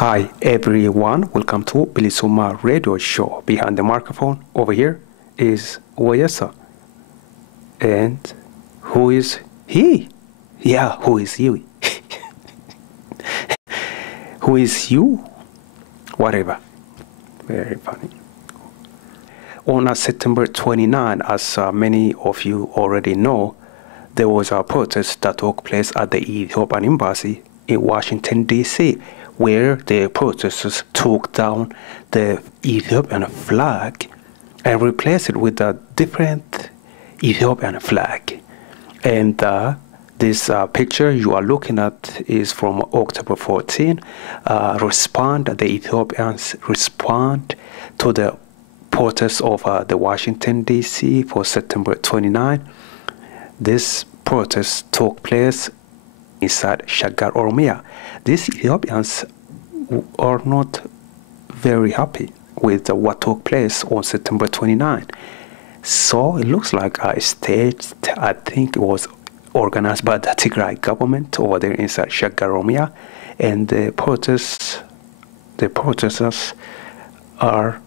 Hi everyone, welcome to BilisummaaShow radio show. Behind the microphone over here is Oyesa. And who is he? Yeah, who is you? Who is you? Whatever. Very funny. On September 29, as many of you already know, there was a protest that took place at the Ethiopian embassy in Washington, D.C., where the protesters took down the Ethiopian flag and replaced it with a different Ethiopian flag. And this picture you are looking at is from October 14. The Ethiopians respond to the protest of the Washington, D.C. for September 29. This protest took place inside Shagar Oromia. These Ethiopians are not very happy with what took place on September 29. So it looks like a stage, I think it was organized by the Tigray government over there inside Shagar Oromia, and the protesters are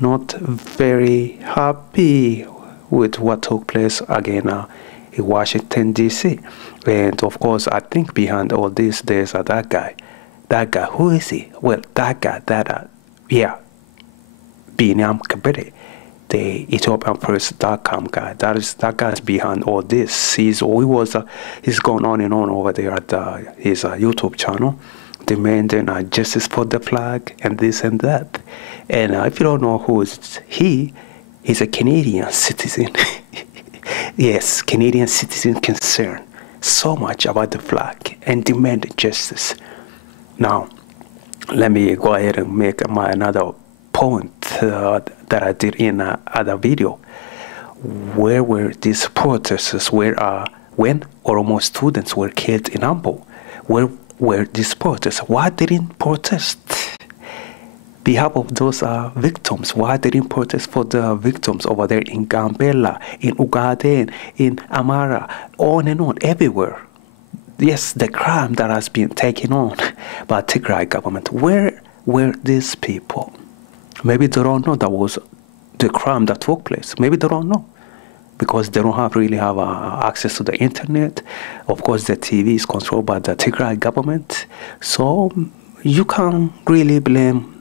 not very happy with what took place again in Washington, D.C. And of course, I think behind all this, there's that guy. That guy, who is he? Well, that guy, Binyam Kabede, the Ethiopian Press.com guy. That guy's behind all this. He's going on and on over there at his YouTube channel, demanding justice for the flag and this and that. And if you don't know who is he, he's a Canadian citizen. Yes, Canadian citizen concerned so much about the flag and demand justice. Now, let me go ahead and make another point that I did in other video. Where were these protesters when Oromo students were killed in Ambo? Where were these protesters? Why didn't protest behalf of those victims? Why didn't protest for the victims over there in Gambela, in Ugaden, in Amara, on and on, everywhere? Yes, the crime that has been taken on by Tigray government. Where were these people? Maybe they don't know that was the crime that took place. Maybe they don't know because they don't really have access to the internet. Of course, the TV is controlled by the Tigray government. So you can't really blame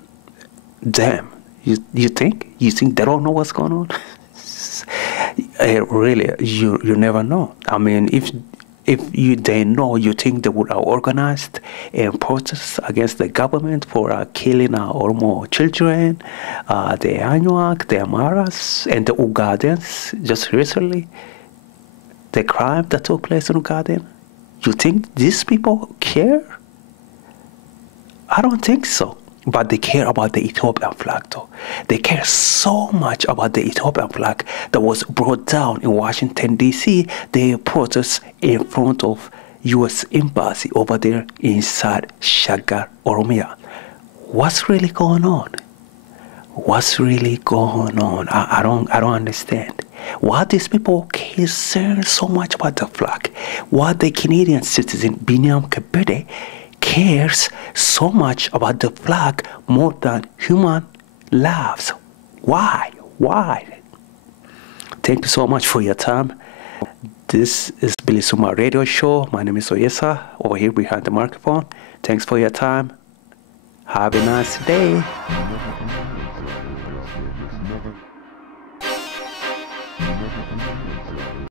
them. You think they don't know what's going on? Really, you never know. I mean, if they know, you think they would have organized and protest against the government for killing our Oromo children, the Anuak, the Amaras, and the Ugadens just recently, the crime that took place in Ugaden. You think these people care? I don't think so. But they care about the Ethiopian flag, though. They care so much about the Ethiopian flag that was brought down in Washington, D.C. They protest in front of U.S. Embassy over there inside Shagar Oromia. What's really going on? What's really going on? I don't understand. Why these people concern so much about the flag? Why the Canadian citizen Binyam Kabede cares so much about the flag more than human lives? Why? Thank you so much for your time. This is BilisummaaShow radio show. My name is Oyesa, over here behind the microphone. Thanks for your time. Have a nice day.